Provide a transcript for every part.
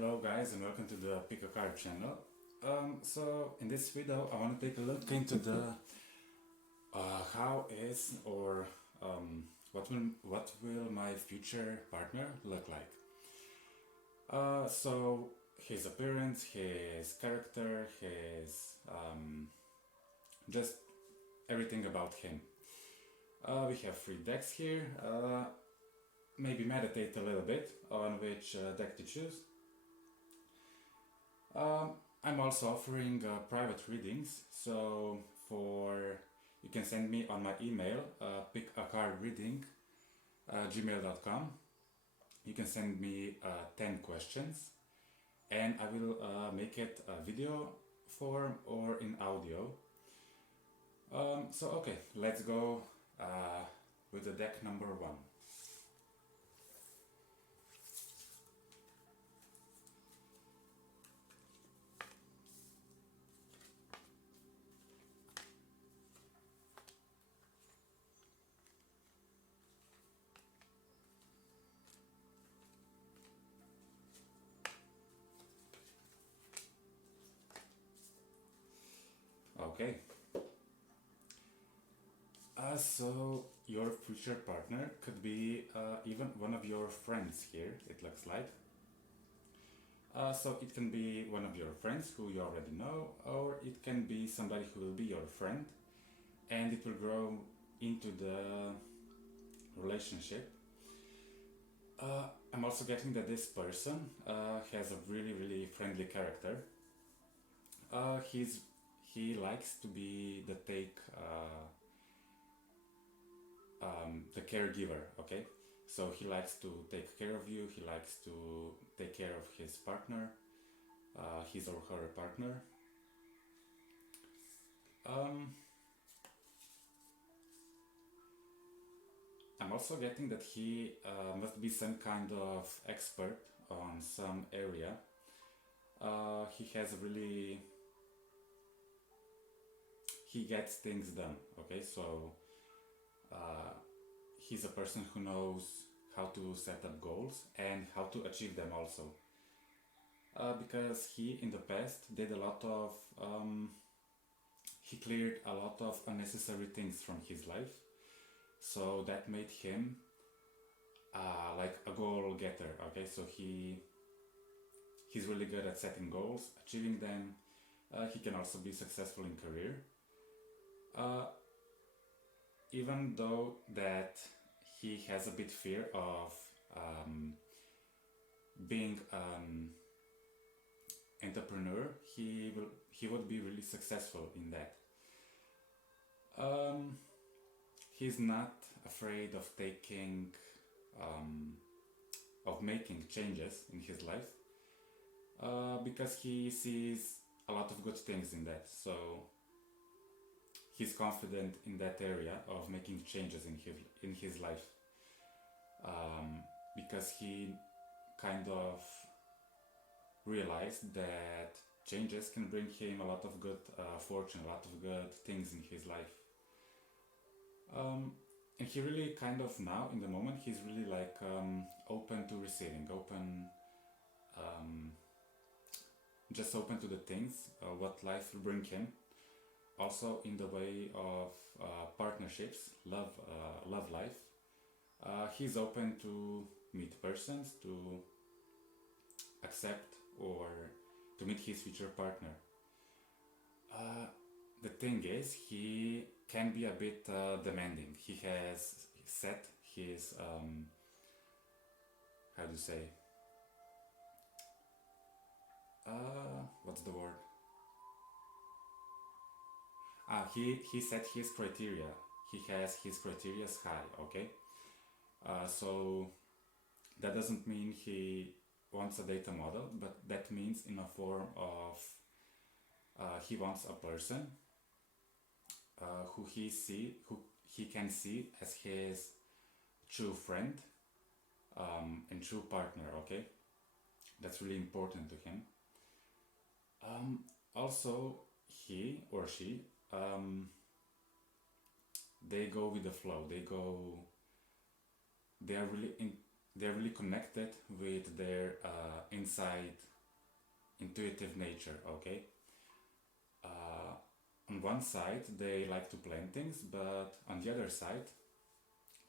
Hello guys and welcome to the Pick a Card channel. So in this video I want to take a look into the how is or what will my future partner look like. So his appearance, his character, his just everything about him. We have 3 decks here. Maybe meditate a little bit on which deck to choose. I'm also offering private readings, so you can send me on my email pickacardreading gmail.com. You can send me 10 questions and I will make it a video form or in audio. So okay, let's go with the deck number 1. Okay. So your future partner could be even one of your friends here, it looks like. So it can be one of your friends who you already know, or it can be somebody who will be your friend and it will grow into the relationship. I'm also getting that this person has a really friendly character. He likes to be the caregiver, okay? So he likes to take care of you, he likes to take care of his partner, his or her partner. I'm also getting that he must be some kind of expert on some area. He gets things done, okay? So he's a person who knows how to set up goals and how to achieve them also. Because he in the past did he cleared a lot of unnecessary things from his life. So that made him like a goal getter, okay? So he's really good at setting goals, achieving them. He can also be successful in career. Even though that he has a bit fear of being entrepreneur, he would be really successful in that. He's not afraid of making changes in his life because he sees a lot of good things in that. So he's confident in that area of making changes in his life because he kind of realized that changes can bring him a lot of good fortune, a lot of good things in his life. And he really kind of now, in the moment, he's really like open to receiving, just open to the things, what life will bring him. Also in the way of partnerships, love life. He's open to meet persons, to accept or to meet his future partner. The thing is, he can be a bit demanding. He has set his, how do you say, what's the word? He set his criteria. He has his criteria high, okay? So that doesn't mean he wants a data model, but that means in a form of he wants a person who he can see as his true friend and true partner, okay? That's really important to him. Also, he or she they go with the flow. they're really connected with their inside intuitive nature, okay? uh, on one side they like to plan things, but on the other side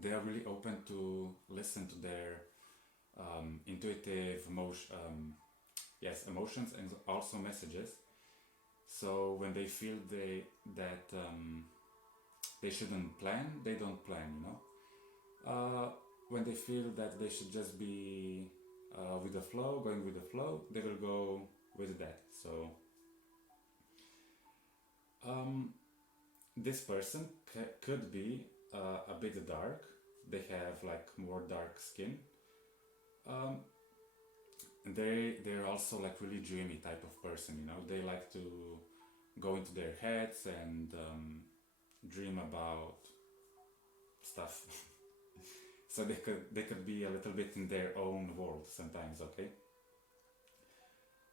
they are really open to listen to their intuitive emotions and also messages. So when they feel that they shouldn't plan, they don't plan, you know. When they feel that they should just be with the flow, going with the flow, they will go with that. So um, this person could be a bit dark. They have like more dark skin. Um, and they're also like really dreamy type of person. You know, they like to go into their heads and dream about stuff. So they could be a little bit in their own world sometimes. Okay,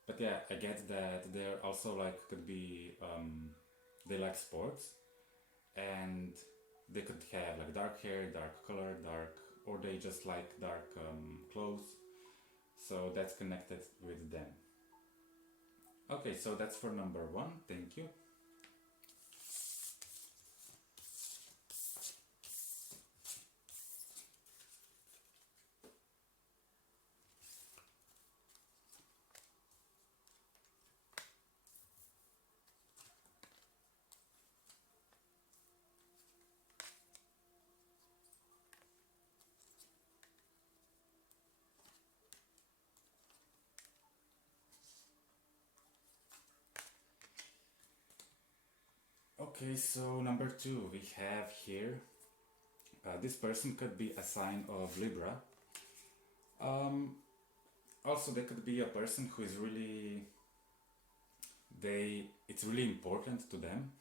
but yeah, I get that they're also like could be they like sports, and they could have like dark hair, dark color, dark, or they just like dark clothes. So that's connected with them. Okay, so that's for number one. Thank you. Okay, so number two we have here. This person could be a sign of Libra. Um, Also, they could be a person who is really they. It's really important to them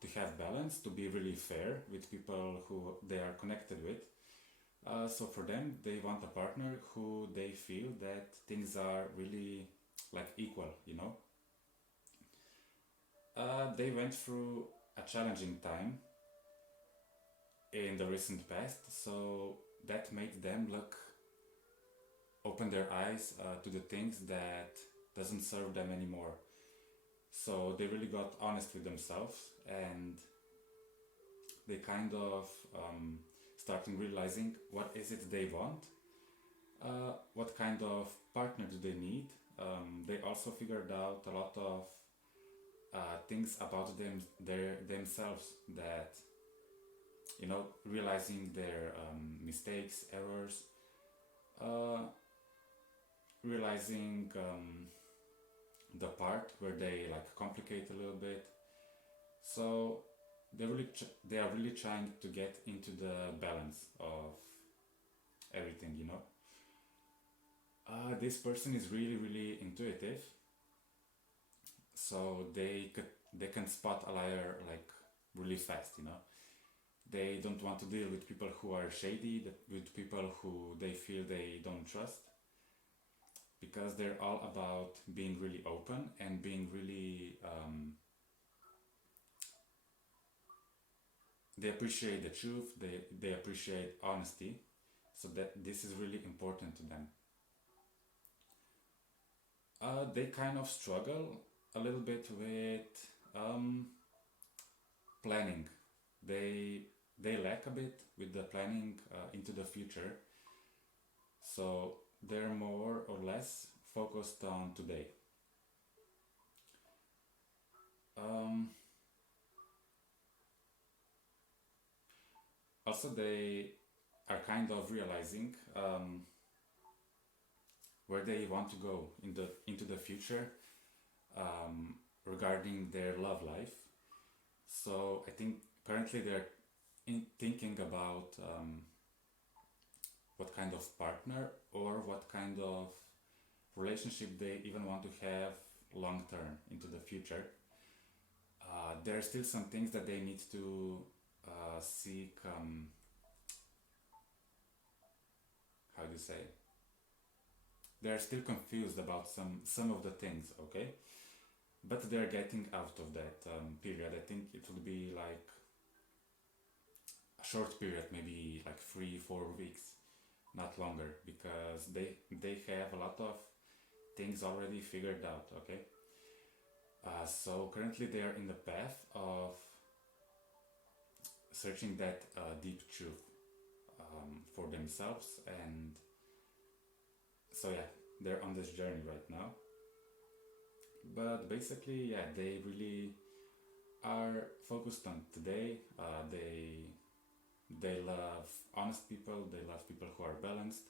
to have balance, to be really fair with people who they are connected with. So for them, they want a partner who they feel that things are really like equal. You know, they went through a challenging time in the recent past, so that made them look open their eyes to the things that doesn't serve them anymore. So they really got honest with themselves, and they kind of starting realizing what is it they want, what kind of partner do they need. They also figured out a lot of things about themselves, that you know, realizing their mistakes, errors, uh, realizing the part where they like complicate a little bit. So they are really trying to get into the balance of everything, you know. This person is really really intuitive, so they can spot a liar like really fast, you know. They don't want to deal with people who are shady, with people who they feel they don't trust, because they're all about being really open and being really they appreciate the truth, they appreciate honesty, so that this is really important to them. They kind of struggle a little bit with um, planning. They lack a bit with the planning into the future, so they're more or less focused on today. Um, Also, they are kind of realizing where they want to go into the future um, regarding their love life. So I think currently they're thinking about what kind of partner or what kind of relationship they even want to have long term into the future. There are still some things that they need to seek. How do you say? They are still confused about some of the things. Okay, but they're getting out of that period. I think it would be like a short period, maybe like 3 4 weeks, not longer, because they have a lot of things already figured out. Okay, so currently they are in the path of searching that deep truth for themselves, and so yeah, they're on this journey right now. But basically, yeah, they really are focused on today. They love honest people. They love people who are balanced.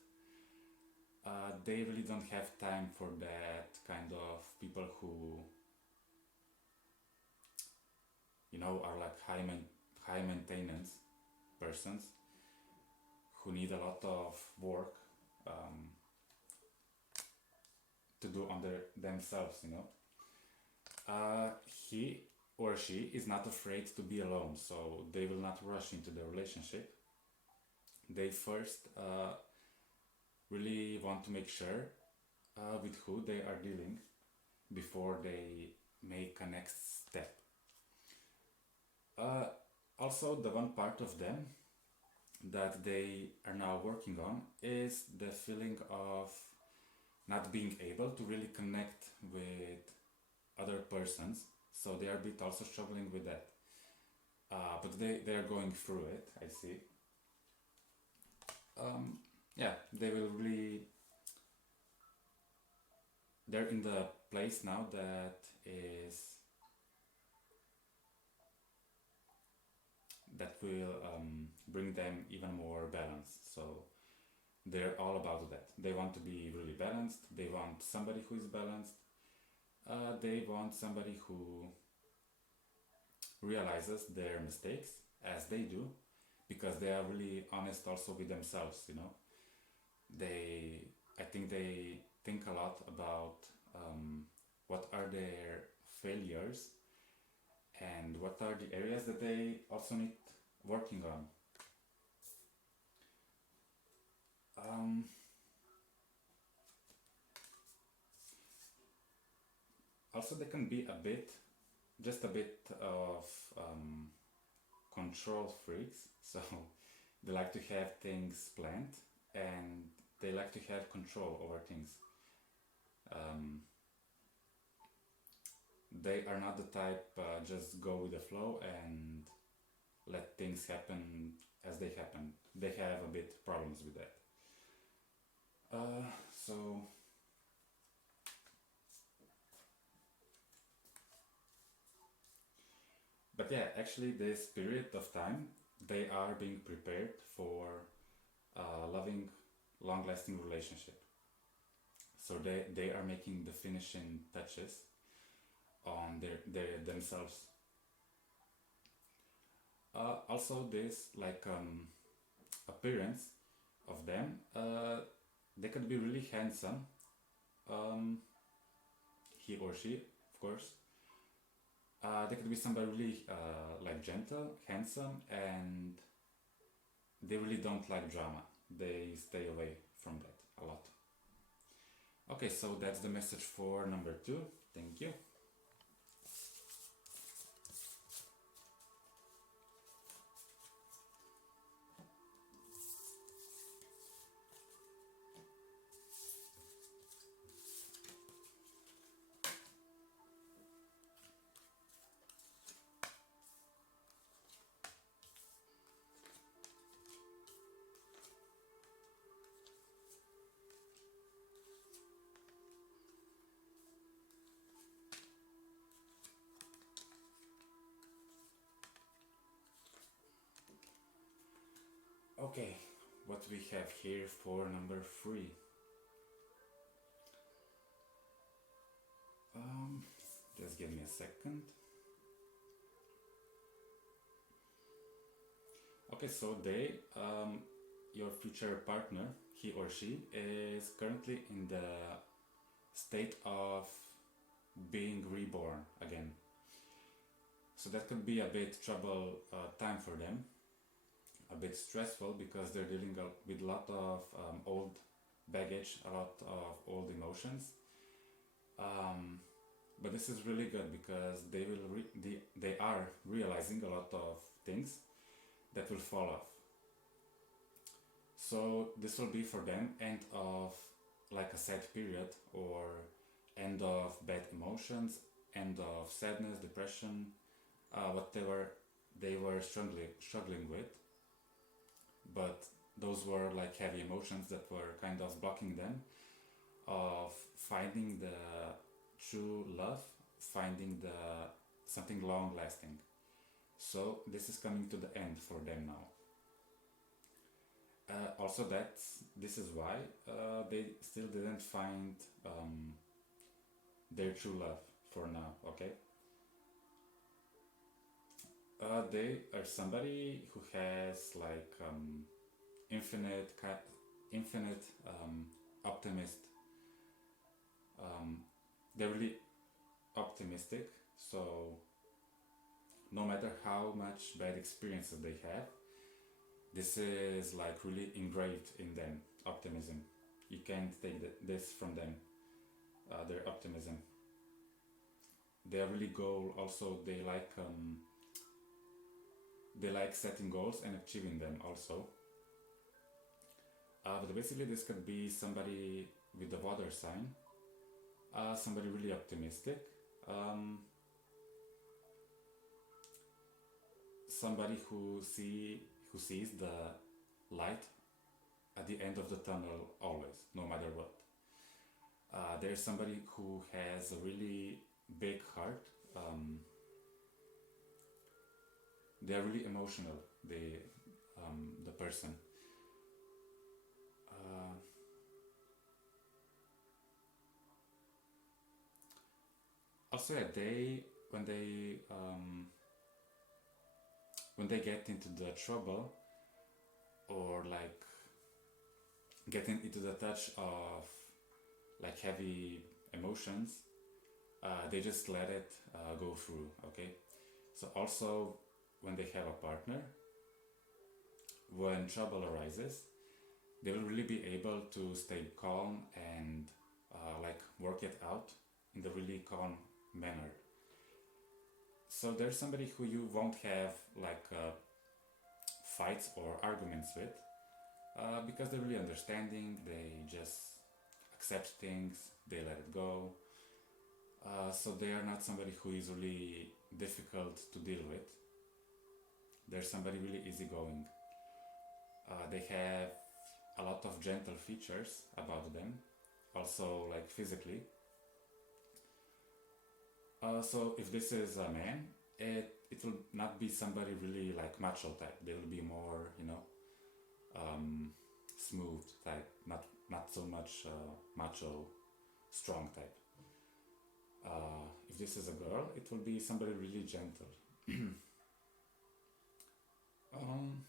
They really don't have time for that kind of people who, are like high maintenance persons who need a lot of work um, to do on themselves. Uh, he or she is not afraid to be alone, so they will not rush into the relationship. They first really want to make sure with who they are dealing before they make a next step. Uh, Also, the one part of them that they are now working on is the feeling of not being able to really connect with other persons. So they are a bit also struggling with that. But they are going through it, I see. Um, yeah, they will really. They're in the place now that will bring them even more balance. So they're all about that. They want to be really balanced. They want somebody who is balanced. They want somebody who realizes their mistakes as they do, because they are really honest also with themselves. I think they think a lot about what are their failures and what are the areas that they also need working on. Um, Also, they can be just a bit of control freaks. So they like to have things planned, and they like to have control over things. Um, they are not the type just go with the flow and let things happen as they happen. They have a bit problems with that. So but yeah, actually, this period of time, they are being prepared for a loving, long-lasting relationship. So they are making the finishing touches on their themselves. Also, this like appearance of them, they could be really handsome. Um, he or she, of course. They could be somebody really like gentle, handsome, and they really don't like drama. They stay away from that a lot. Okay, so that's the message for number 2. Thank you. Okay, what we have here for number 3. Um, just give me a second. Okay, so your future partner, he or she, is currently in the state of being reborn again. So that could be a bit trouble time for them, a bit stressful, because they're dealing with a lot of old baggage, a lot of old emotions. Um, but this is really good because they are realizing a lot of things that will fall off. So this will be for them end of like a sad period, or end of bad emotions, end of sadness, depression, whatever they were struggling with. But those were like heavy emotions that were kind of blocking them of finding the true love, finding the something long lasting. So this is coming to the end for them now. Also, that this is why they still didn't find their true love for now. Okay, they are somebody who has like infinite, infinite optimist. They're really optimistic. So no matter how much bad experiences they have, this is like really engraved in them. Optimism. You can't take this from them. Their optimism. They are really goal. Also, they like setting goals and achieving them. Also, but basically, this could be somebody with the water sign. Somebody really optimistic. Somebody who sees the light at the end of the tunnel always, no matter what. There's somebody who has a really big heart. They are really emotional. The person. Uh, Also, yeah, when they get into the trouble, or like getting into the touch of like heavy emotions, they just let it go through. Okay, so also when they have a partner, when trouble arises, they will really be able to stay calm and like work it out in the really calm manner. So there's somebody who you won't have like fights or arguments with, because they're really understanding. They just accept things. They let it go. So they are not somebody who is really difficult to deal with. They're somebody really easygoing. They have a lot of gentle features about them, also like physically. So if this is a man, it will not be somebody really like macho type. They will be more, smooth type, not so much macho, strong type. If this is a girl, it will be somebody really gentle. um,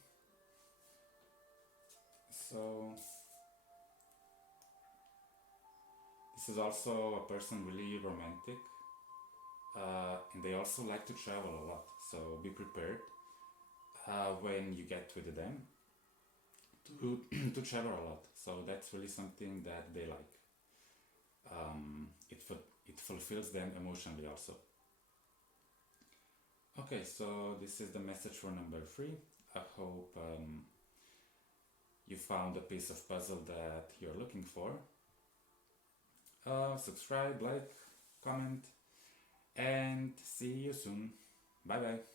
so this is also a person really romantic, and they also like to travel a lot. So be prepared when you get with them to to travel a lot. So that's really something that they like. It fulfills them emotionally also. Okay, so this is the message for number 3. I hope you found the piece of puzzle that you're looking for. Subscribe, like, comment, and see you soon. Bye bye.